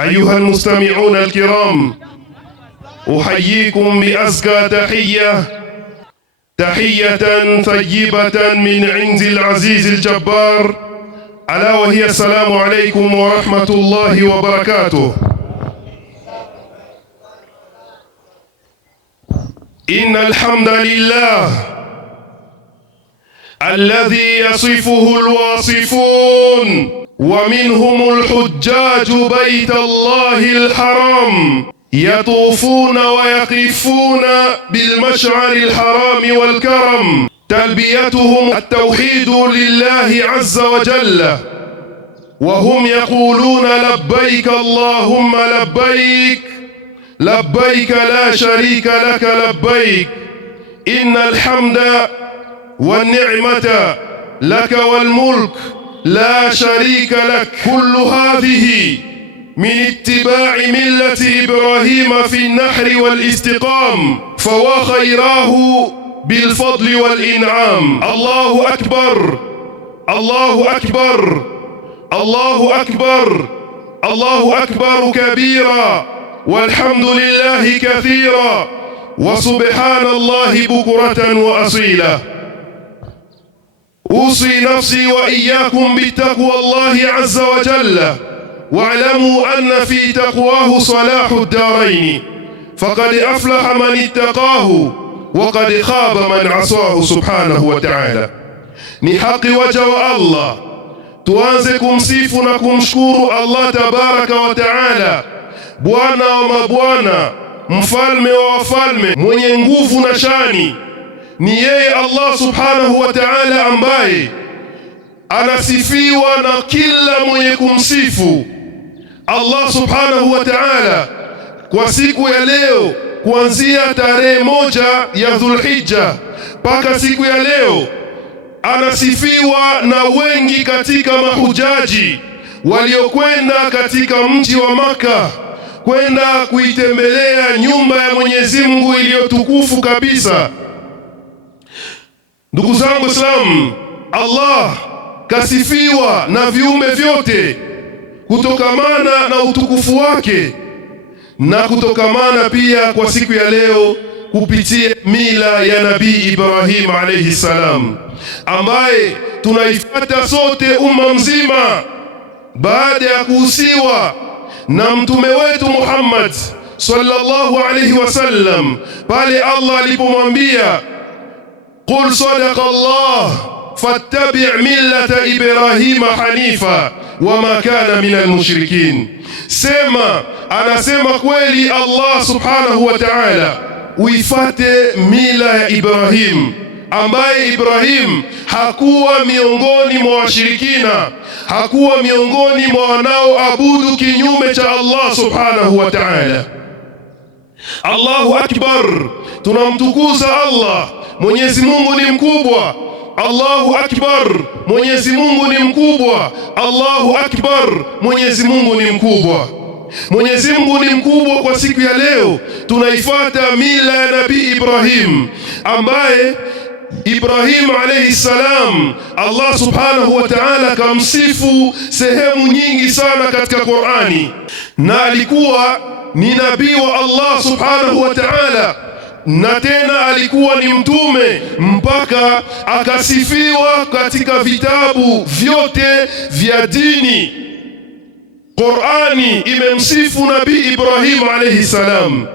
أيها المستمعون الكرام، أحييكم بأزكى تحية طيبة من عند العزيز الجبار، ألا وهي السلام عليكم ورحمة الله وبركاته. إن الحمد لله الذي يصفه الواصفون، ومنهم الحجاج بيت الله الحرام يطوفون ويقفون بالمشعر الحرام والكرم، تلبيتهم التوحيد لله عز وجل، وهم يقولون لبيك اللهم لبيك لبيك لا شريك لك لبيك، إن الحمد والنعمة لك والملك لا شريك لك. كل هذه من اتباع ملة إبراهيم في النحر والاستقام، فوا خيراه بالفضل والإنعام. الله أكبر الله أكبر الله أكبر الله أكبر كبيرا، والحمد لله كثيرا، وسبحان الله بكرة وأصيلا. أوصي نفسي وإياكم بتقوى الله عز وجل، واعلموا أن في تقواه صلاح الدارين، فقد أفلح من اتقاه وقد خاب من عصاه سبحانه وتعالى. Ni haki waja wa Allah tuanze kumsifu na kumshukuru Allah tabaraka wa taala, Bwana wa mabwana, mfalme wa wafalme, mwenye nguvu na shani. Ni yeye Allah subhanahu wa ta'ala ambaye anasifiwa na kila mwenye kumsifu. Allah subhanahu wa ta'ala kwa siku ya leo, kuanzia tarehe 1 ya Dhulhijja mpaka siku ya leo, anasifiwa na wengi katika mahujaji waliokwenda katika mji wa Maka kwenda kuitembelea nyumba ya Mwenyezi Mungu iliyotukufu kabisa. Ndugu zangu Islam, Allah kasifiwa na viumbe vyote kutokamana na utukufu wake na kutokamana pia kwa siku ya leo kupitia mila ya Nabii Ibrahim alayhi salam, ambaye tunaifuata sote umma mzima baada ya kuhusiwa na mtume wetu Muhammad sallallahu alayhi wasallam, pale Allah alipomwambia qul sadaqa Allah fattabi' millata Ibrahima hanifa wama kana minal mushrikin. Sema, anasema kweli Allah subhanahu wa ta'ala, uifate mila ya Ibrahim, ambaye Ibrahim hakuwa miongoni mwa washirikina, hakuwa miongoni mwa wanaoabudu kinyume cha Allah subhanahu wa ta'ala. Allahu akbar, tunamtukuza Allah. Mwenyezi Mungu ni mkubwa. Allahu akbar, Mwenyezi Mungu ni mkubwa. Allahu akbar, Mwenyezi Mungu ni mkubwa. Mwenyezi Mungu ni mkubwa. Kwa siku ya leo tunaifuata mila ya Nabii Ibrahim, ambaye Ibrahim alayhi salam Allah subhanahu wa ta'ala kamsifu sehemu nyingi sana katika Qur'ani, na alikuwa ni nabii wa Allah subhanahu wa ta'ala, na tena alikuwa ni mtume, mpaka akasifiwa katika vitabu vyote vya dini. Qur'ani imemsifu Nabii Ibrahim alayhi salam.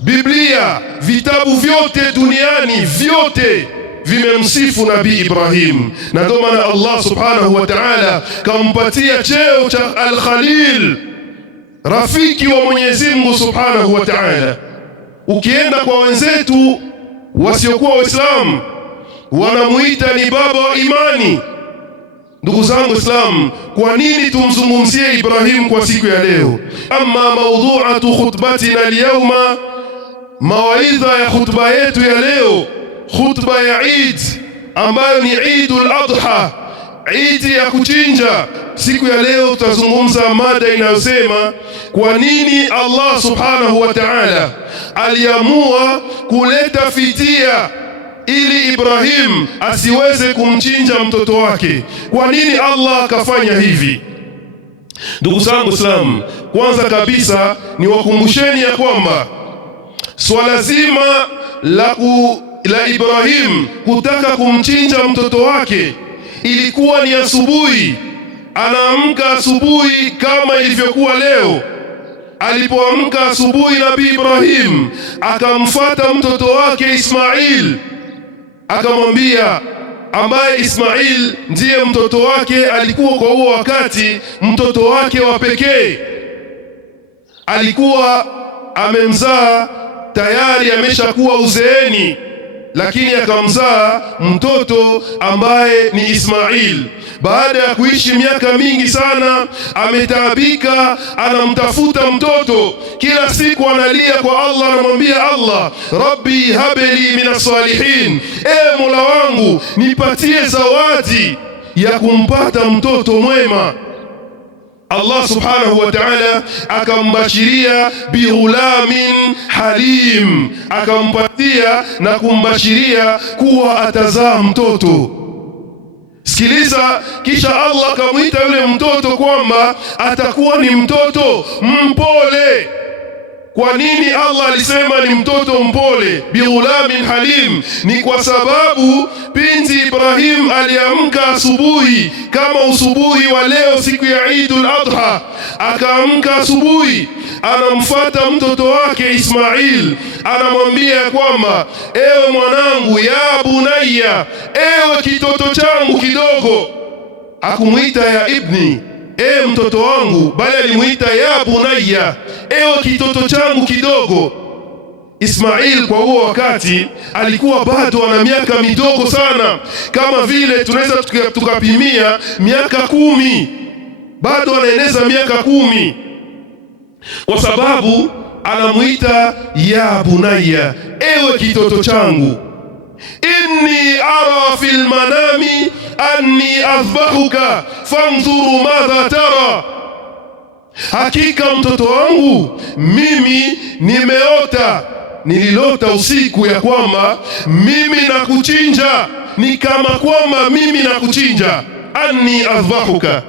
Biblia, vitabu vyote duniani vyote vimemsifu Nabii Ibrahim, na ndio maana Allah subhanahu wa ta'ala kampatia cheo cha Al-Khalil, rafiki wa Mwenyezi Mungu subhanahu wa ta'ala. Ukienda kwa wenzetu wasiokuwa Waislamu wanamuita ni baba wa imani. Ndugu zangu Islam, kwa nini tumzungumzie Ibrahim kwa siku ya leo? Amma mawdu'atu khutbatina al-yawma, mawaidha ya khutba yetu ya leo, khutba ya Eid ambayo ni Eidul Adha, Eid ya kuchinja. Siku ya leo tutazungumza mada inayosema kwa nini Allah subhanahu wa ta'ala aliamua kuleta fidia ili Ibrahim asiweze kumchinja mtoto wake. Kwa nini Allah akafanya hivi? Ndugu zangu Waislamu, kwanza kabisa ni wakumbusheni ya kwamba swala zima la Ibrahim kutaka kumchinja mtoto wake ilikuwa ni asubuhi. Anaamka asubuhi kama ilivyokuwa leo. Alipoamka asubuhi, Nabii Ibrahim akamfuata mtoto wake Ismail, akamwambia, ambaye Ismail ndiye mtoto wake, alikuwa kwa huo wakati mtoto wake wa pekee. Alikuwa amemzaa tayari, ameshakuwa uzeeni, lakini akamzaa mtoto ambaye ni Ismail. Baada ya kuishi miaka mingi sana, ametaabika, anamtafuta mtoto. Kila siku analia kwa Allah, anamwambia Allah, Rabbi habli minas salihin, Mola wangu nipatie zawadi ya kumpata mtoto mwema. Allah subhanahu wa ta'ala akambashiria bighulamin halim, akampatia na kumbashiria kuwa atazaa mtoto. Sikiliza, kisha Allah akamwita yule mtoto kwamba atakuwa ni mtoto mpole. Kwa nini Allah alisema ni mtoto mpole, bighulamin halim? Ni kwa sababu binti Ibrahim aliamka asubuhi, kama usubuhi wa leo siku ya Eidul Adha. Akaamka asubuhi, anamfuata mtoto wake Ismail, anamwambia kwamba, ewe mwanangu, ya bunayya, ewe kitoto changu kidogo. Hakumuita ya ibni, ewe mtoto wangu, bali alimuita ya bunayya, ewe kitoto changu kidogo. Ismail kwa huo wakati alikuwa bado ana miaka midogo sana, kama vile tunaweza tukapimia miaka 10, bado anaeneza miaka 10, kwa sababu anamuita ya bunayya, ewe kitoto changu. Inni ara fil manami anni adhbahuka fanzuru madha tara, hakika mtoto wangu mimi nililota usiku ya kwamba mimi nakuchinja, ni kama kwamba mimi nakuchinja. Anni adhbahuka,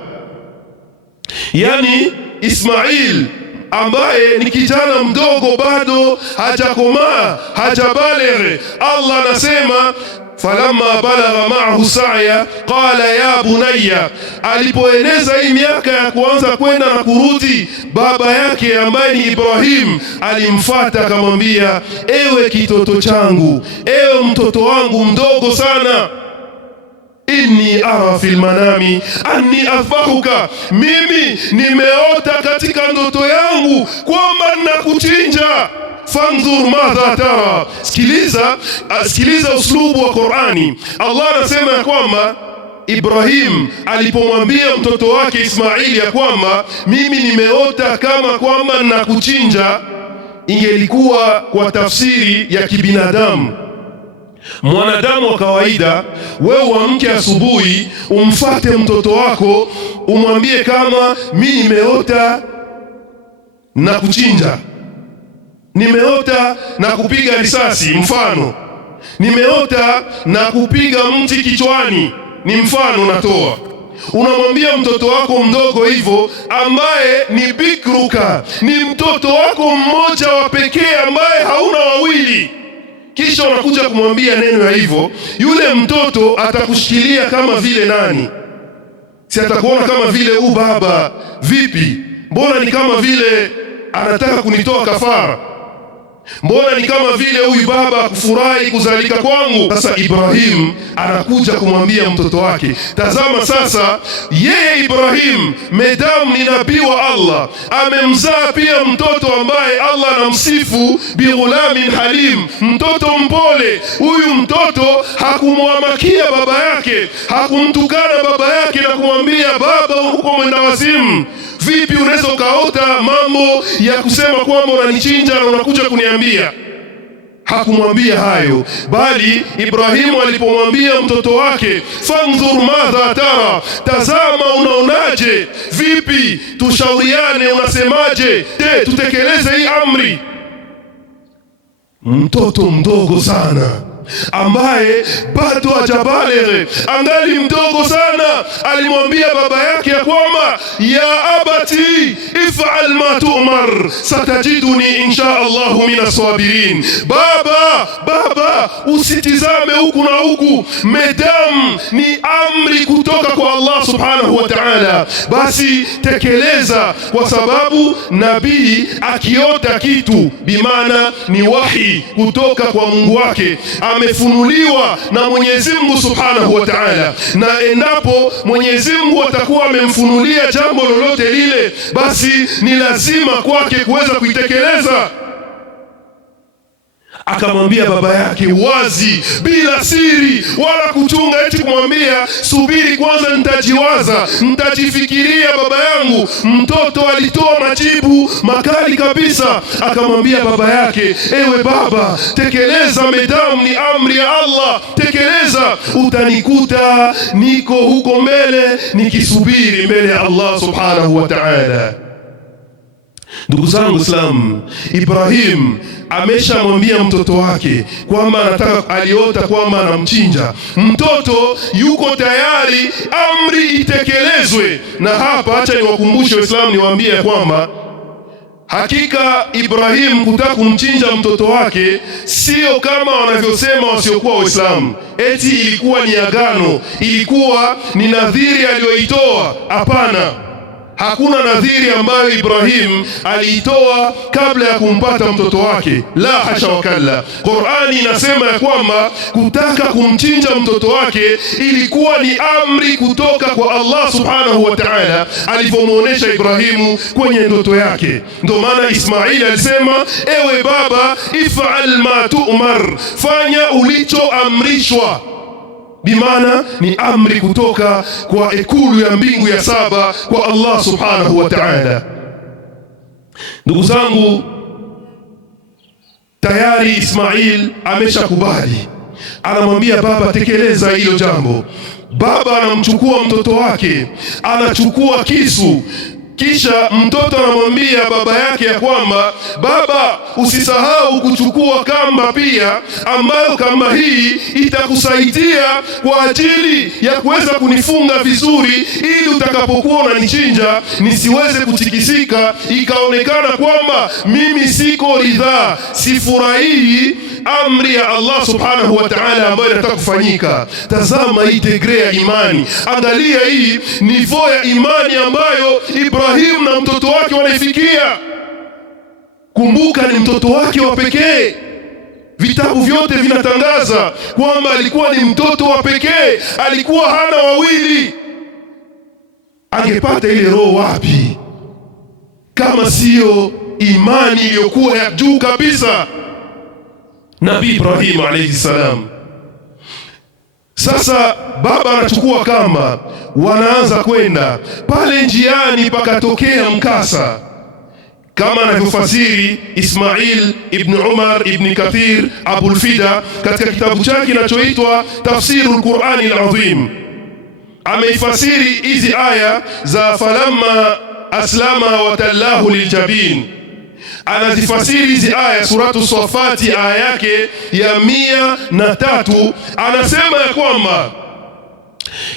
yani Ismail ambaye ni kijana mdogo, bado hajakomaa, hajabaligh. Allah anasema falamma balagha ma'ahu sa'ya qala ya bunayya, alipoeneza hii miaka ya kuanza kwenda na kurudi, baba yake ambaye ni Ibrahim alimfuata akamwambia, ewe kitoto changu, ewe mtoto wangu mdogo sana, inni ara fil manami anni adhbahuka, mimi nimeota katika ndoto yangu kwamba nakuchinja. Fanzur madha tara, sikiliza uslubu wa Qur'ani. Allah anasema ya kwamba Ibrahim alipomwambia mtoto wake Ismaili ya kwamba mimi nimeota kama kwamba nakuchinja, ingelikuwa kwa tafsiri ya kibinadamu. Mwanadamu wa kawaida, wewe uamke asubuhi, umfate mtoto wako, umwambie kama mimi nimeota na kuchinja, nimeota na kupiga risasi, mfano, nimeota na kupiga mti kichwani, ni mfano natoa. Unamwambia mtoto wako mdogo hivyo, ambaye ni bikruka, ni mtoto wako mmoja wa pekee ambaye hauna wawili, kisha unakuja kumwambia neno ya hivyo, yule mtoto atakushikilia kama vile nani? Si atakuona kama vile baba, vipi? Mbona ni kama vile anataka kunitoa kafara? Mbona ni kama vile huyu baba kufurahi kuzalika kwangu? Sasa Ibrahim anakuja kumwambia mtoto wake, tazama sasa, yeye Ibrahim medamu ni nabii wa Allah, amemzaa pia mtoto ambaye Allah anamsifu bighulamin halim, mtoto mpole. Huyu mtoto hakumwamakia baba yake, hakumtukana baba yake na kumwambia baba huko mwenda wazimu. Vipi unaweza ukaota mambo ya kusema kwamba unanichinja na unakuja kuniambia? Hakumwambia hayo, bali Ibrahimu alipomwambia mtoto wake, fanzur madha tara, tazama unaonaje, vipi tushauriane, unasemaje, je tutekeleze hii amri? Mtoto mdogo sana, ambaye bado hajabaligh, angali mdogo sana, alimwambia baba yake ya kwamba ya abati if'al ma tu'mar satajiduni insha Allah min as-sabirin. Baba, usitizame huku na huku, medam ni amri kutoka kwa Allah subhanahu wa ta'ala, basi tekeleza, kwa sababu nabii akiota kitu bimaana ni wahi kutoka kwa Mungu wake, amefunuliwa na Mwenyezi Mungu subhanahu wa ta'ala, na endapo Mwenyezi Mungu atakuwa amemfunulia jambo lolote lile, basi ni lazima kwake kuweza kuitekeleza. Akamwambia baba yake wazi, bila siri wala kuchunga eti kumwambia subiri kwanza nitajiwaza, nitajifikiria baba yangu. Mtoto alitoa majibu makali kabisa, akamwambia baba yake, ewe baba, tekeleza, medamu ni amri ya Allah, tekeleza, utanikuta niko huko mbele nikisubiri mbele ya Allah subhanahu wa ta'ala. Ndugu zangu Islam, Ibrahim ameshamwambia mtoto wake kwamba anataka, aliota kwamba anamchinja mtoto, yuko tayari amri itekelezwe. Na hapa acha niwakumbushe Waislamu, niwaambie kwamba hakika Ibrahim kutaka kumchinja mtoto wake sio kama wanavyosema wasiokuwa Waislamu eti ilikuwa ni agano, ilikuwa ni nadhiri aliyoitoa. Hapana. Hakuna nadhiri ambayo Ibrahim aliitoa kabla ya kumpata mtoto wake, la hasha wakalla. Qur'ani inasema ya kwamba kutaka kumchinja mtoto wake ilikuwa ni amri kutoka kwa Allah subhanahu wa ta'ala, alivyomuonesha Ibrahimu kwenye ndoto yake. Ndio maana Ismail alisema, ewe baba, if'al ma tu'mar, fanya ulichoamrishwa. Bimaana ni amri kutoka kwa ikulu ya mbingu ya saba kwa Allah subhanahu wa ta'ala. Ndugu zangu, tayari Ismail ameshakubali, anamwambia baba, tekeleza hilo jambo. Baba anamchukua mtoto wake, anachukua kisu, kisha mtoto anamwambia baba yake ya kwamba baba, usisahau kuchukua kamba pia, ambayo kamba hii itakusaidia kwa ajili ya kuweza kunifunga vizuri, ili utakapokuwa unanichinja nisiweze kutikisika, ikaonekana kwamba mimi siko ridhaa, sifurahii amri ya Allah subhanahu wa ta'ala ambayo inataka kufanyika. Tazama hii degree ya imani, angalia hii nivo ya imani ambayo Ibrahim na mtoto wake wanaifikia. Kumbuka ni mtoto wake wa pekee. Vitabu vyote vinatangaza kwamba alikuwa ni mtoto wa pekee, alikuwa hana wawili. Angepata ile roho wapi kama sio imani iliyokuwa ya juu kabisa, Nabii Ibrahim alayhi salam. Sasa baba anachukua kamba, wanaanza kwenda pale. Njiani pakatokea mkasa, kama anavyofasiri Ismail ibn Umar ibn Kathir Abul Fida katika kitabu chake kinachoitwa Tafsirul Qur'ani al-Azim. Ameifasiri hizi aya za falamma aslama wa tallahu liljabin, anazifasiri hizi aya suratu Safati aya yake ya 103. Anasema ya kwamba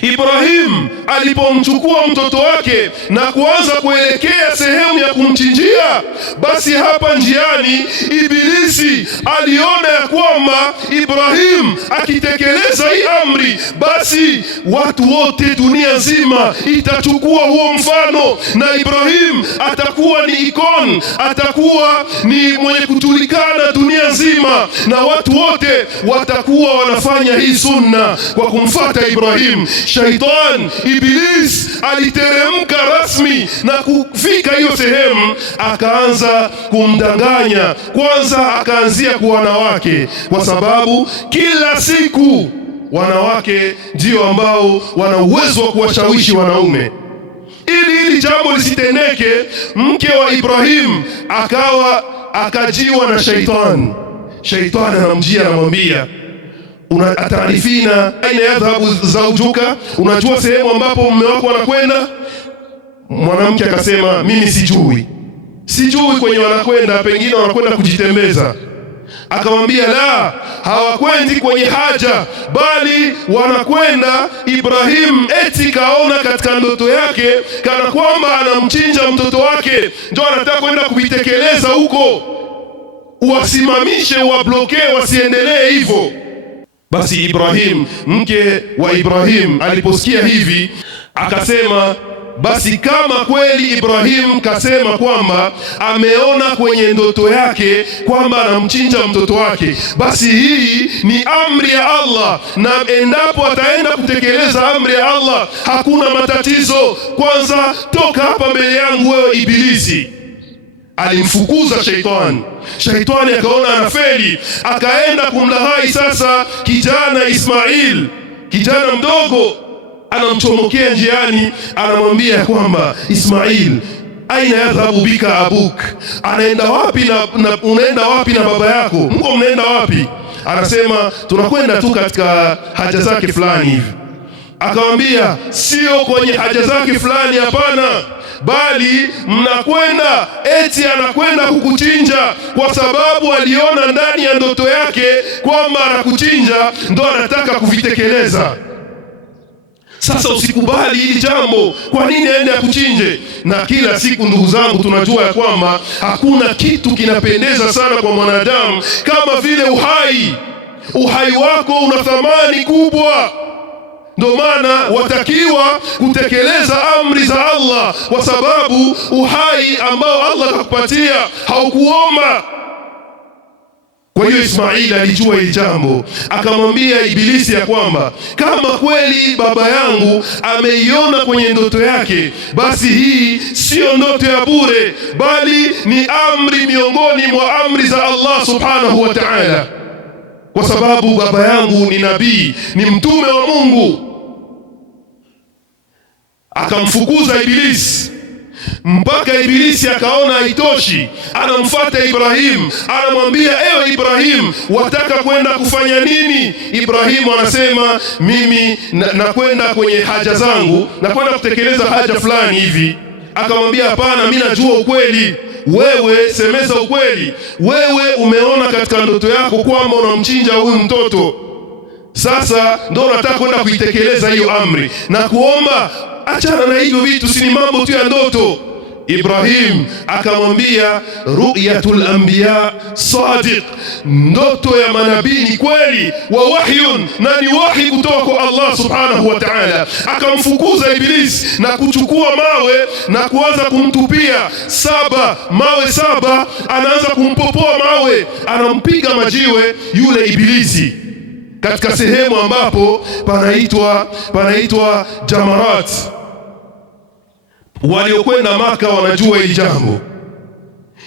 Ibrahim alipomchukua mtoto wake na kuanza kuelekea sehemu ya kumchinjia, basi hapa njiani Ibilisi aliona ya kwamba Ibrahim akitekeleza hii amri, basi watu wote dunia nzima itachukua huo mfano, na Ibrahim atakuwa ni ikon, atakuwa ni mwenye kujulikana dunia nzima, na watu wote watakuwa wanafanya hii sunna kwa kumfuata Ibrahim. Shaitan, Iblis aliteremka rasmi na kufika hiyo sehemu, akaanza kumdanganya. Kwanza akaanzia kwa wanawake, kwa sababu kila siku wanawake ndio ambao wana uwezo wa kuwashawishi wanaume. Ili jambo lisitendeke, mke wa Ibrahim akajiwa na Shaitan. Shaitan anamjia, anamwambia, ataarifina aina yadhhabu zawjuka, unajua sehemu ambapo mume wako anakwenda? Mwanamke akasema, mimi sijui kwenye wanakwenda, pengine wanakwenda kujitembeza. Akamwambia la, hawakwendi kwenye haja, bali wanakwenda Ibrahim eti kaona katika ndoto yake kana kwamba anamchinja mtoto wake, ndio anataka kwenda kuvitekeleza huko, wasimamishe, wablokee, wasiendelee hivyo. Basi Ibrahim, mke wa Ibrahim, aliposikia hivi akasema, basi kama kweli Ibrahim kasema kwamba ameona kwenye ndoto yake kwamba anamchinja mtoto wake, basi hii ni amri ya Allah, na endapo ataenda kutekeleza amri ya Allah hakuna matatizo. Kwanza toka hapa mbele yangu wewe Ibilisi. Alimfukuza shaitani. Shaitani akaona anafeli, akaenda kumlahai sasa kijana Ismail, kijana mdogo. Anamchomokea njiani, anamwambia kwamba Ismail, aina yadhhabu bika abuk, anaenda wapi na unaenda wapi na baba yako? Mko mnaenda wapi? Anasema tunakwenda tu katika haja zake fulani hivi. Akamwambia sio kwenye haja zake fulani, hapana, bali mnakwenda eti anakwenda kukuchinja, kwa sababu aliona ndani ya ndoto yake kwamba anakuchinja, ndo anataka kuvitekeleza. Sasa usikubali hili jambo. Kwa nini aende akuchinje? Na kila siku ndugu zangu, tunajua ya kwamba hakuna kitu kinapendeza sana kwa mwanadamu kama vile uhai. Uhai wako una thamani kubwa, ndio maana watakiwa kutekeleza amri za Allah, kwa sababu uhai ambao Allah akakupatia haukuomba. Kwa hiyo Ismail alijua hili jambo, akamwambia Ibilisi ya kwamba kama kweli baba yangu ameiona kwenye ndoto yake, basi hii sio ndoto ya bure, bali ni amri miongoni mwa amri za Allah subhanahu wa ta'ala, kwa sababu baba yangu ni nabii, ni mtume wa Mungu. Akamfukuza Ibilisi mpaka Ibilisi akaona haitoshi, anamfuata Ibrahim, anamwambia ewe Ibrahim, wataka kwenda kufanya nini? Ibrahim anasema mimi nakwenda kwenye haja zangu, nakwenda kutekeleza haja fulani hivi. Akamwambia hapana, mimi najua ukweli, wewe semeza ukweli, wewe umeona katika ndoto yako kwamba unamchinja huyu mtoto, sasa ndio nataka kwenda kuitekeleza hiyo amri, na kuomba achana na hivyo vitu, si ni mambo tu ya ndoto. Ibrahim akamwambia ru'yatul anbiya sadiq, ndoto ya manabii ni kweli, wa wahyun, na ni wahi kutoka kwa Allah subhanahu wa ta'ala. Akamfukuza Ibilisi na kuchukua mawe na kuanza kumtupia mawe saba, anaanza kumpopoa mawe, anampiga majiwe yule Ibilisi katika sehemu ambapo panaitwa Jamarat. Waliokwenda Maka wanajua hili jambo.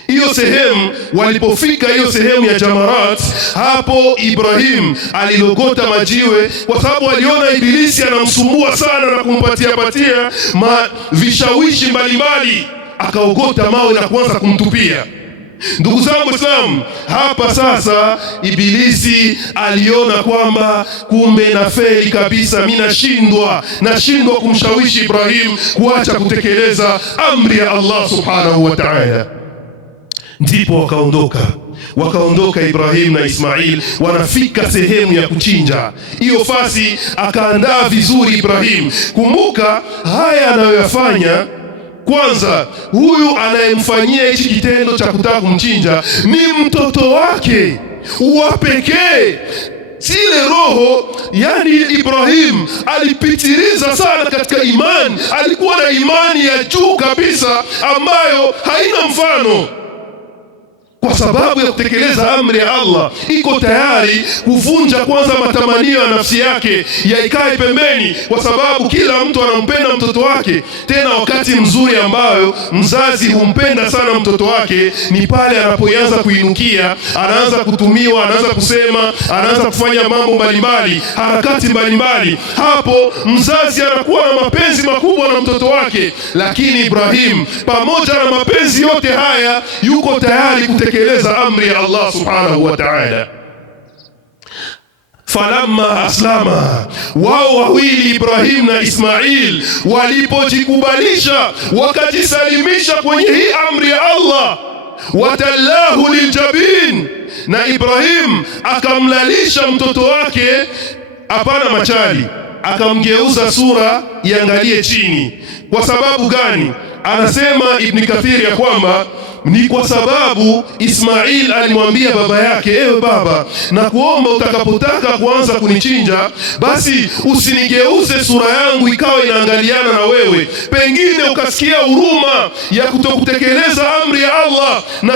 Hiyo sehemu, walipofika hiyo sehemu ya Jamarat, hapo Ibrahim alilogota majiwe, kwa sababu aliona Ibilisi anamsumbua sana na kumpatia vishawishi mbalimbali. Akaogota mawe na kuanza kumtupia. Ndugu zangu Waislamu, hapa sasa Ibilisi aliona kwamba kumbe nafeli kabisa, mimi nashindwa kumshawishi Ibrahim kuacha kutekeleza amri ya Allah subhanahu wa ta'ala. Ndipo wakaondoka Ibrahim na Ismail, wanafika sehemu ya kuchinja. Hiyo fasi akaandaa vizuri Ibrahim. Kumbuka haya anayoyafanya, kwanza huyu anayemfanyia hichi kitendo cha kutaka kumchinja ni mtoto wake wa pekee. Zile roho, yani Ibrahim alipitiliza sana katika imani, alikuwa na imani ya juu kabisa ambayo haina mfano. Kwa sababu ya kutekeleza amri ya Allah, iko tayari kuvunja kwanza matamanio ya nafsi yake, yaikae pembeni, kwa sababu kila mtu anampenda mtoto wake. Tena wakati mzuri ambayo mzazi humpenda sana mtoto wake ni pale anapoanza kuinukia, anaanza kutumiwa, anaanza kusema, anaanza kufanya mambo mbalimbali, harakati mbalimbali. Hapo mzazi anakuwa na mapenzi makubwa na mtoto wake. Lakini Ibrahim, pamoja na mapenzi yote haya, yuko tayari kutekeleza amri ya Allah subhanahu wa ta'ala. Falamma aslama, wao wawili Ibrahim na Ismail walipojikubalisha, wakajisalimisha kwenye hii amri ya Allah, watallahu liljabin, na Ibrahim akamlalisha mtoto wake, hapana machali, akamgeuza sura iangalie chini. Kwa sababu gani? Anasema Ibn Kathir ya kwamba ni kwa sababu Ismail alimwambia baba yake, ewe baba, na kuomba utakapotaka kuanza kunichinja, basi usinigeuze sura yangu ikawa inaangaliana na wewe, pengine ukasikia huruma ya kutokutekeleza amri ya Allah na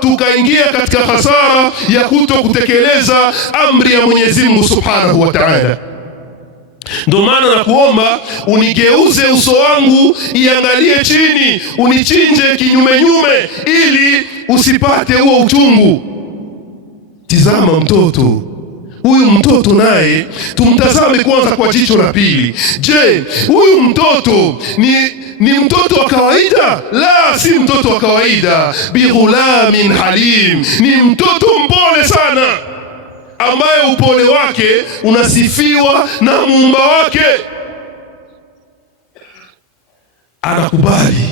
tukaingia katika hasara ya kutokutekeleza amri ya Mwenyezi Mungu Subhanahu wa Ta'ala. Ndio maana nakuomba unigeuze uso wangu iangalie chini, unichinje kinyume ili usipate huo uchungu. Tizama mtoto huyu, mtoto naye tumtazame kwanza kwa jicho la pili. Je, huyu mtoto ni mtoto wa kawaida? La, si mtoto wa kawaida. Bighulamin halim, ni mtoto mpole sana, ambaye upole wake unasifiwa na muumba wake. Anakubali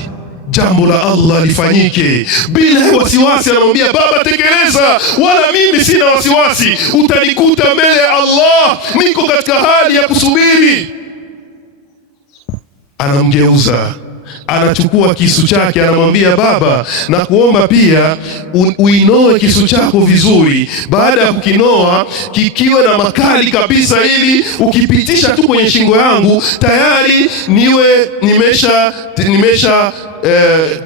jambo la Allah lifanyike bila wasiwasi. Anamwambia baba, tekeleza, wala mimi sina wasiwasi, utanikuta mbele ya Allah, niko katika hali ya kusubiri. Anamgeuza, anachukua kisu chake, anamwambia baba, na kuomba pia uinoe kisu chako vizuri. Baada ya kukinoa kikiwe na makali kabisa, ili ukipitisha tu kwenye shingo yangu tayari niwe nimesha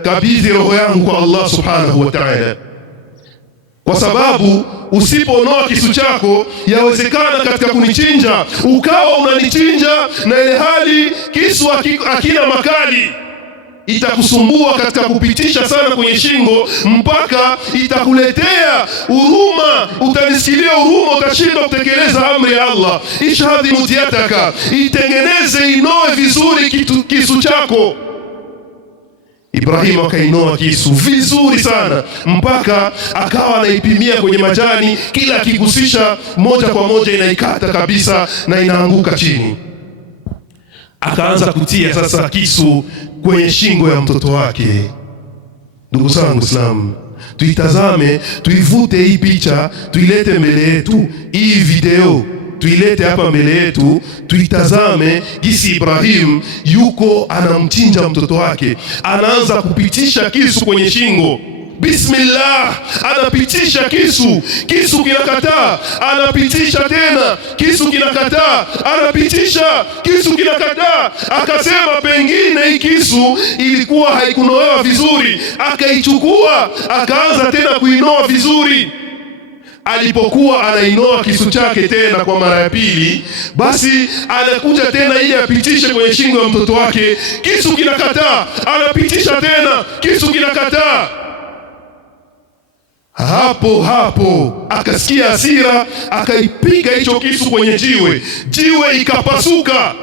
kabidhi roho yangu kwa Allah Subhanahu wa Ta'ala. Kwa sababu usiponoa kisu chako, yawezekana katika kunichinja ukawa unanichinja na ile hali kisu hakina makali, itakusumbua katika kupitisha sana kwenye shingo, mpaka itakuletea huruma, utanisikilia huruma, utashindwa kutekeleza amri ya Allah. Ishhadhi mutiyataka, itengeneze, inoe vizuri kisu chako. Ibrahim akainoa kisu vizuri sana, mpaka akawa anaipimia kwenye majani, kila akigusisha moja kwa moja inaikata kabisa na inaanguka chini. Akaanza kutia sasa kisu kwenye shingo ya mtoto wake. Ndugu zangu Islam, tuitazame, tuivute hii picha, tuilete mbele yetu, hii video tuilete hapa mbele yetu, tuitazame jinsi Ibrahim yuko anamchinja mtoto wake. Anaanza kupitisha kisu kwenye shingo, bismillah, anapitisha kisu kinakataa, anapitisha tena, kisu kinakataa, anapitisha, kisu kinakataa. Akasema pengine hii kisu ilikuwa haikunolewa vizuri, akaichukua, akaanza tena kuinoa vizuri. Alipokuwa anainoa kisu chake tena kwa mara ya pili, basi anakuja tena ili apitishe kwenye shingo ya mtoto wake, kisu kinakataa, anapitisha tena, kisu kinakataa. Hapo akasikia hasira, akaipiga hicho kisu kwenye jiwe ikapasuka.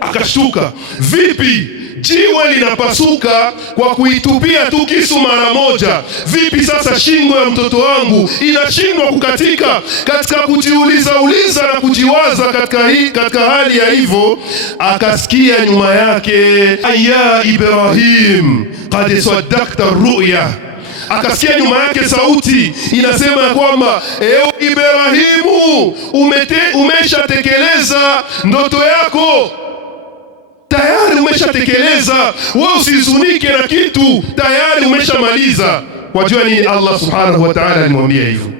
Akashtuka, vipi jiwe linapasuka kwa kuitupia tu kisu mara moja? Vipi sasa shingo ya mtoto wangu inashindwa kukatika? Katika kujiuliza na kujiwaza katika hali ya hivyo, akasikia nyuma yake, ya Ibrahim qad saddaqta ruya. Akasikia nyuma yake sauti inasema kwamba, ewe Ibrahimu, umeshatekeleza ndoto yako, tayari umeshatekeleza, wewe usizunike na kitu, tayari umeshamaliza. Kwa jua nini Allah Subhanahu wa Ta'ala alimwambia hivyo?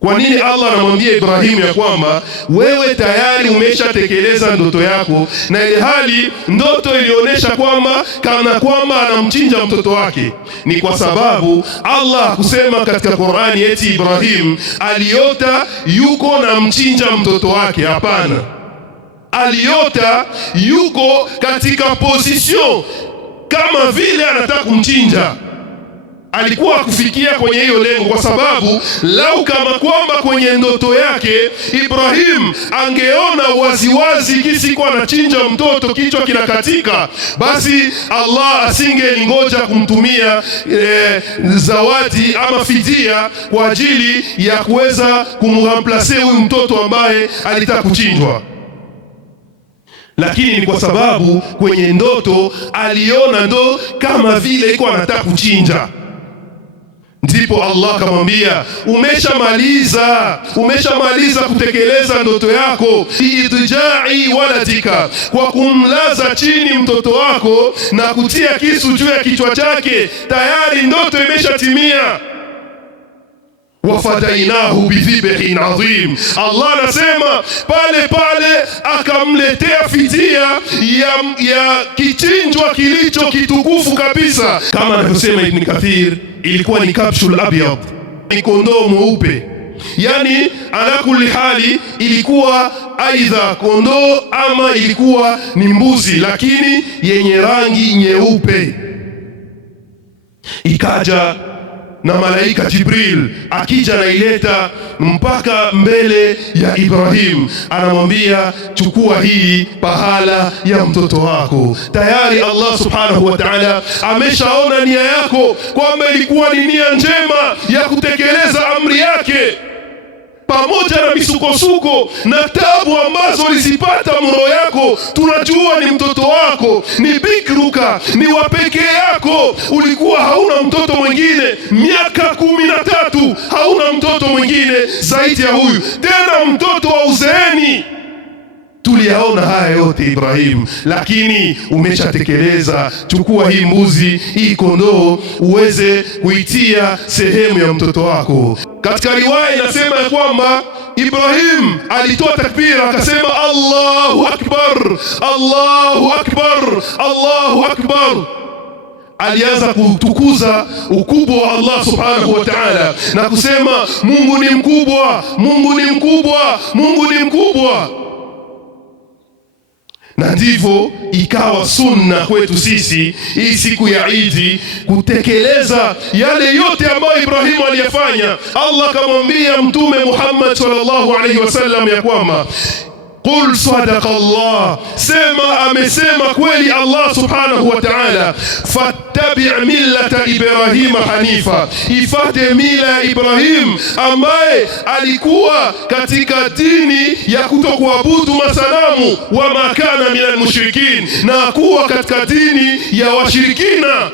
Kwa nini Allah anamwambia Ibrahimu ya kwamba wewe tayari umeshatekeleza ndoto yako, na ile hali ndoto ilionyesha kwamba kana kwamba anamchinja mtoto wake? Ni kwa sababu Allah kusema katika Qur'ani eti Ibrahim aliota yuko na mchinja mtoto wake. Hapana, aliota yuko katika position kama vile anataka kumchinja. Alikuwa kufikia kwenye hiyo lengo, kwa sababu lau kama kwamba kwenye ndoto yake Ibrahim angeona waziwazi kisi kwa anachinja mtoto kichwa kinakatika, basi Allah asingelingoja kumtumia zawadi ama fidia kwa ajili ya kuweza kumramplace huyu mtoto ambaye alitaka kuchinjwa. Lakini ni kwa sababu kwenye ndoto aliona ndo kama vile iko anataka kuchinja. Ndipo Allah akamwambia, umeshamaliza kutekeleza ndoto yako, idja'i waladika, kwa kumlaza chini mtoto wako na kutia kisu juu ya kichwa chake, tayari ndoto imeshatimia. Wafadainahu bidhibhin adhim, Allah anasema pale akamletea fidia ya kichinjwa kilicho kitukufu kabisa, kama anavyosema Ibn Kathir, ilikuwa ni kabshul abyad, ni kondoo mweupe. Yani ala kulli hali ilikuwa aidha kondoo ama ilikuwa ni mbuzi, lakini yenye rangi nyeupe. Ikaja na malaika Jibril, akija naileta mpaka mbele ya Ibrahim, anamwambia chukua hii pahala ya mtoto wako. Tayari Allah subhanahu wa ta'ala ameshaona nia yako kwamba ilikuwa ni nia njema ya kutekeleza amri yake, pamoja na misukosuko na tabu ambazo ulizipata mroho yako. Tunajua ni mtoto wako, ni bikruka, ni wa peke yako, ulikuwa hauna mtoto mwingine, miaka 13 hauna mtoto mwingine zaidi ya huyu, tena mtoto wa uzeeni. Tuliyaona haya yote Ibrahim, lakini umeshatekeleza. Chukua hii mbuzi, hii kondoo, uweze kuitia sehemu ya mtoto wako. Katika riwaya inasema ya kwamba Ibrahim alitoa takbira akasema Allahu akbar, Allahu akbar, Allahu akbar. Alianza kutukuza ukubwa wa Allah subhanahu wa ta'ala na kusema Mungu ni mkubwa, Mungu ni mkubwa, Mungu ni mkubwa. Na ndivyo ikawa sunna kwetu sisi hii siku ya Idi kutekeleza yale yote ambayo Ibrahimu aliyafanya. Allah akamwambia Mtume Muhammad sallallahu alaihi wasallam ya kwamba qul sadaqa Allah, sema amesema kweli Allah subhanahu wa ta'ala, fattabi' millata Ibrahima hanifa, ifate mila ya Ibrahim ambaye alikuwa katika dini ya kutokuabudu masanamu, wa makana minal mushrikin, na kuwa katika dini ya washirikina.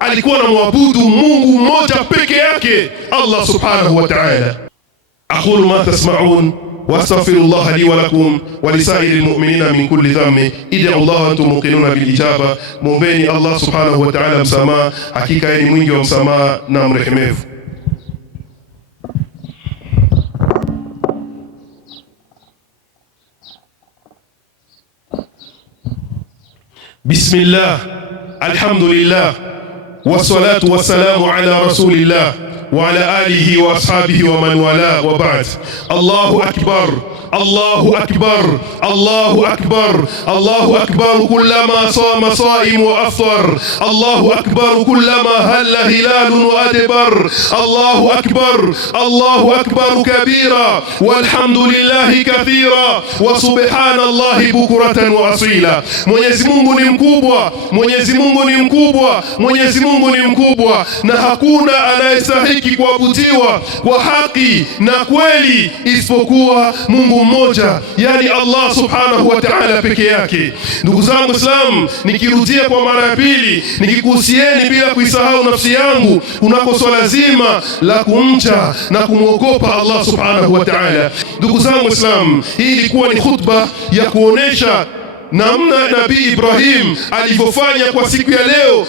Alikuwa na muabudu Mungu mmoja peke yake, Allah subhanahu wa ta'ala. Aqulu ma tasma'un واستغفر الله لي ولكم ولسائر المؤمنين من كل ذنب. ادعوا الله وانتم موقنون بالاجابه. مؤمني الله سبحانه وتعالى msamaha, hakika yeye ni mwingi wa msamaha na mrehemevu. Bismillah, alhamdulillah, wassalatu wassalamu ala rasulillah وعلى آله وأصحابه ومن والاه، وبعد. الله أكبر، الله أكبر، الله أكبر، الله أكبر كلما صام صائم وأفطر، الله أكبر كلما هل هلال وأدبر، الله أكبر، الله أكبر كبيرا والحمد لله كثيرا وسبحان الله بكرة وأصيلا. Mwenyezi Mungu ni mkubwa, Mwenyezi Mungu ni mkubwa, Mwenyezi Mungu ni mkubwa, na hakuna anayestahili kuabudiwa kwa haki na kweli isipokuwa Mungu mmoja, yani Allah subhanahu wa ta'ala peke yake. Ndugu zangu Islam, nikirudia kwa mara ya pili, nikikuhusieni bila kuisahau nafsi yangu kunako swala zima la kumcha na kumwogopa Allah subhanahu wa ta'ala. Ndugu zangu Islam, hii ilikuwa ni khutba ya kuonesha namna Nabii Ibrahim alivyofanya kwa siku ya leo.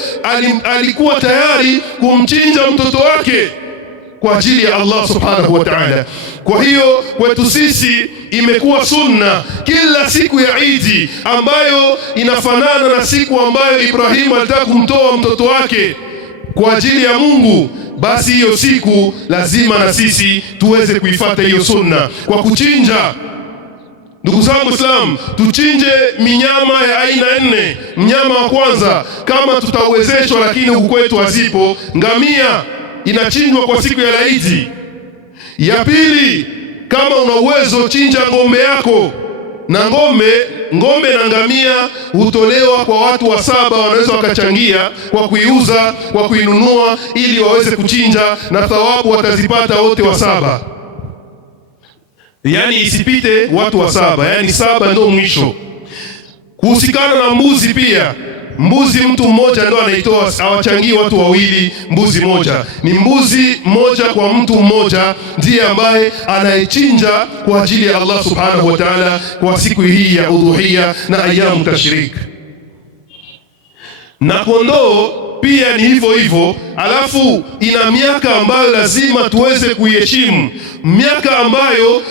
Alikuwa tayari kumchinja mtoto wake kwa ajili ya Allah subhanahu wa ta'ala. Kwa hiyo kwetu sisi imekuwa sunna kila siku ya Idi ambayo inafanana na siku ambayo Ibrahim alitaka kumtoa mtoto wake kwa ajili ya Mungu, basi hiyo siku lazima na sisi tuweze kuifuata hiyo sunna kwa kuchinja. Ndugu zangu Islam, tuchinje minyama ya aina 4. Mnyama wa kwanza kama tutawezeshwa, lakini huku kwetu hazipo, ngamia inachinjwa kwa siku ya Idi. Ya pili, kama una uwezo chinja ngombe yako, na ngombe na ngamia hutolewa kwa watu wa 7, wanaweza wakachangia kwa kuiuza, kwa kuinunua ili waweze kuchinja, na thawabu watazipata wote wa 7. Yani isipite watu wa 7, yani 7 ndio mwisho. Kuhusikana na mbuzi pia, Mbuzi mtu mmoja ndo anaitoa, hawachangii watu wawili mbuzi moja. Ni mbuzi moja kwa mtu mmoja ndiye ambaye anayechinja kwa ajili ya Allah subhanahu wa ta'ala kwa siku hii ya udhuhia na ayamu tashrik. Na kondoo pia ni hivyo hivyo. Alafu ina miaka ambayo lazima tuweze kuiheshimu, miaka ambayo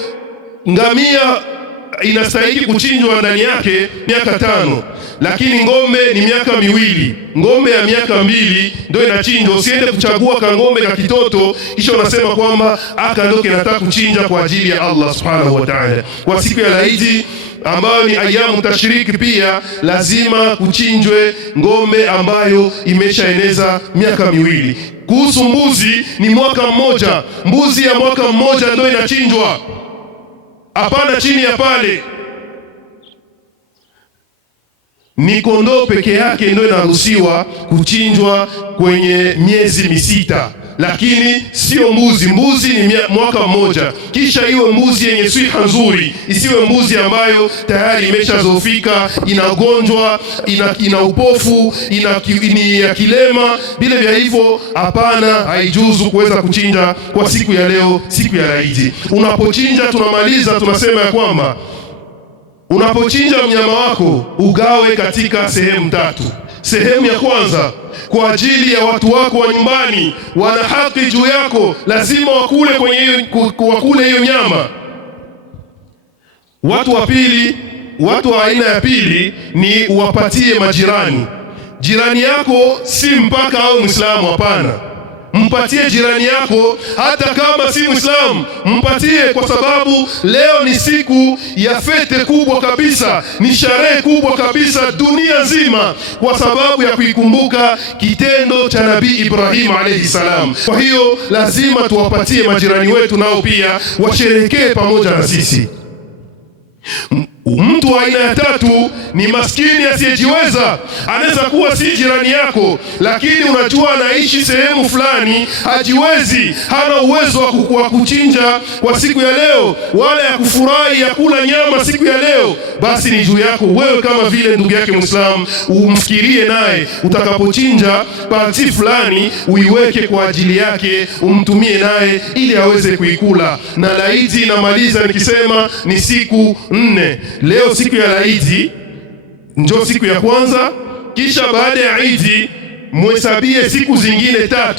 ngamia inastahili kuchinjwa ndani yake miaka 5, lakini ngombe ni miaka 2. Ngombe ya miaka 2 ndio inachinjwa. Usiende kuchagua kangombe ka kitoto kisha unasema kwamba aka ndio kinataka kuchinja kwa ajili ya Allah subhanahu wa ta'ala. Kwa siku ya Eid ambayo ni ayamu tashriki, pia lazima kuchinjwe ngombe ambayo imeshaeneza miaka 2. Kuhusu mbuzi ni mwaka mmoja. Mbuzi ya mwaka mmoja ndio inachinjwa, hapana chini ya pale. Ni kondoo peke yake ndio inaruhusiwa kuchinjwa kwenye miezi 6, lakini sio mbuzi. Mbuzi ni mwaka mmoja, kisha iwe mbuzi yenye siha nzuri, isiwe mbuzi ambayo tayari imeshazofika, inagonjwa, ina upofu, ni ya kilema. Bila vya hivyo hapana, haijuzu kuweza kuchinja kwa siku ya leo, siku ya Eid. Unapochinja, tunamaliza tunasema ya kwamba unapochinja mnyama wako ugawe katika sehemu 3. Sehemu ya kwanza kwa ajili ya watu wako wa nyumbani, wana haki juu yako, lazima wakule hiyo nyama. Watu wa aina ya pili ni uwapatie majirani. Jirani yako si mpaka au Muislamu, hapana. Mpatie jirani yako hata kama si Muislamu, mpatie, kwa sababu leo ni siku ya fete kubwa kabisa, ni sherehe kubwa kabisa dunia nzima, kwa sababu ya kuikumbuka kitendo cha Nabii Ibrahim alayhi salam. Kwa hiyo lazima tuwapatie majirani wetu, nao pia washerehekee pamoja na sisi. Mtu wa aina ya 3 ni maskini asiyejiweza. Anaweza kuwa si jirani yako, lakini unajua anaishi sehemu fulani, hajiwezi, hana uwezo wa kuchinja kwa siku ya leo, wala ya kufurahi ya kula nyama siku ya leo. Basi ni juu yako wewe, kama vile ndugu yake Muislamu, umfikirie naye utakapochinja parti fulani, uiweke kwa ajili yake, umtumie naye ili aweze kuikula. Na Eid inamaliza nikisema ni siku 4. Leo siku ya Eid ndio siku ya kwanza, kisha baada ya Eid muhesabie siku zingine 3.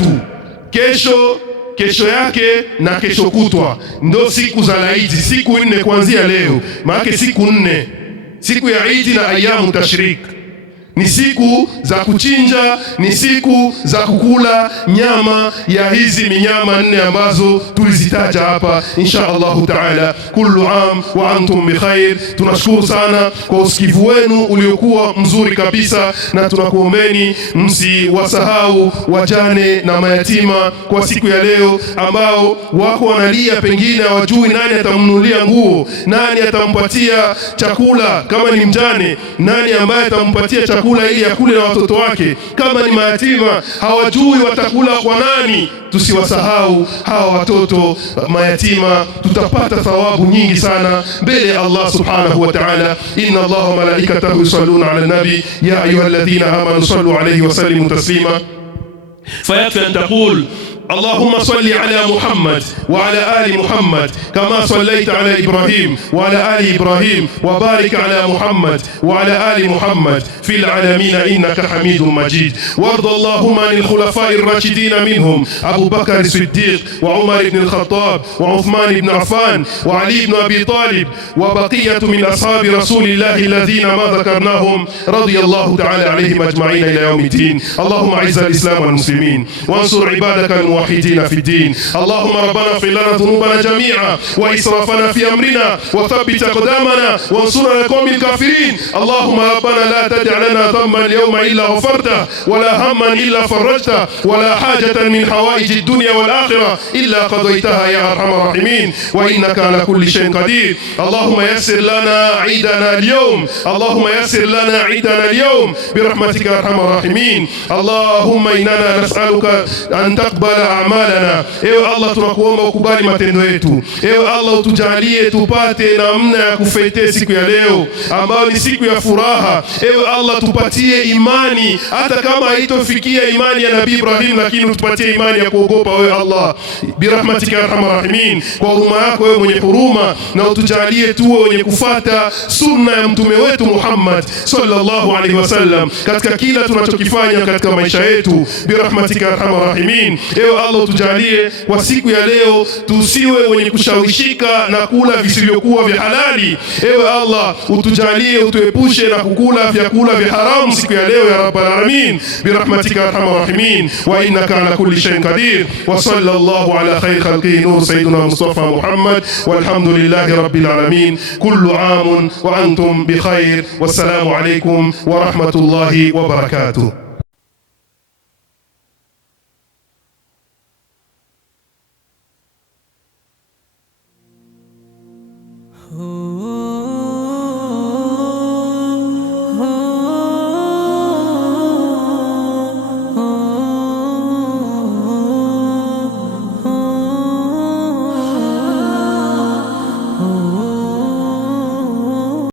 Kesho yake na kesho kutwa ndio siku za Eid, siku 4 kuanzia leo. Maana siku 4, siku ya Eid na ayamu tashrik ni siku za kuchinja, ni siku za kukula nyama ya hizi minyama 4 ambazo tulizitaja hapa. Insha Allahu taala, kullu am wa antum bikhair. Tunashukuru sana kwa usikivu wenu uliokuwa mzuri kabisa, na tunakuombeni msiwasahau wajane na mayatima kwa siku ya leo, ambao wako wanalia, pengine hawajui nani atamnunulia nguo, nani atampatia chakula. Kama ni mjane, nani ambaye atampatia chakula ili akule na watoto wake? Kama ni mayatima, hawajui watakula kwa nani. Tusiwasahau hawa watoto mayatima, tutapata thawabu nyingi sana mbele ya Allah subhanahu wa ta'ala. Inna Allaha wa malaikatahu yusalluna ala nabi ya ayyuhalladhina amanu sallu alayhi wa sallimu taslima. فيكفي أن تقول اللهم صل على محمد وعلى آل محمد كما صليت على إبراهيم وعلى آل إبراهيم، وبارك على محمد وعلى آل محمد في العالمين إنك حميد مجيد. وارض اللهم عن الخلفاء الراشدين منهم أبو بكر الصديق وعمر بن الخطاب وعثمان بن عفان وعلي بن أبي طالب وبقية من أصحاب رسول الله الذين ما ذكرناهم رضي الله تعالى عليهم أجمعين إلى يوم الدين. اللهم أعز الإسلام والمسلمين وانصر عبادك الموحدين في الدين. اللهم ربنا اغفر لنا ذنوبنا جميعا وإسرافنا في أمرنا وثبت أقدامنا وانصرنا على القوم الكافرين. اللهم ربنا لا تدع لنا ذنبا اليوم إلا غفرته ولا هما إلا فرجته ولا حاجة من حوائج الدنيا والآخرة إلا قضيتها يا أرحم الراحمين، وإنك على كل شيء قدير. اللهم يسر لنا عيدنا اليوم، اللهم يسر لنا عيدنا اليوم برحمتك يا أرحم الراحمين. اللهم إننا نسألك أن تقبل a'malana. Ewe Allah, tunakuomba ukubali matendo yetu. Ewe Allah, utujalie tupate namna ya kufetea siku ya leo ambayo ni siku ya furaha. Ewe Allah, tupatie imani hata kama haitofikia imani ya Nabii Ibrahim, lakini utupatie imani ya kuogopa wewe Allah, birahmatika ya arhamar rahimin, kwa huruma yako wewe mwenye huruma, na utujalie tuwe wenye kufuata sunna ya mtume wetu Muhammad sallallahu alaihi wasallam katika kila tunachokifanya katika maisha yetu, birahmatika ya arhamar rahimin. Ewe Allah, utujalie kwa siku ya leo tusiwe wenye kushawishika na kula visivyokuwa vya halali. Ewe Allah, utujalie utuepushe na kukula vyakula vya haramu siku ya leo ya rabbal alamin, birahmatika ya arhamar rahimin, wa innaka ala kulli shay'in qadir. Wa sallallahu ala khayr khalqihi nur sayyidina Mustafa Muhammad, walhamdulillahi rabbil alamin. Kullu aam wa antum bi khair. Wassalamu alaykum wa rahmatullahi wa barakatuh.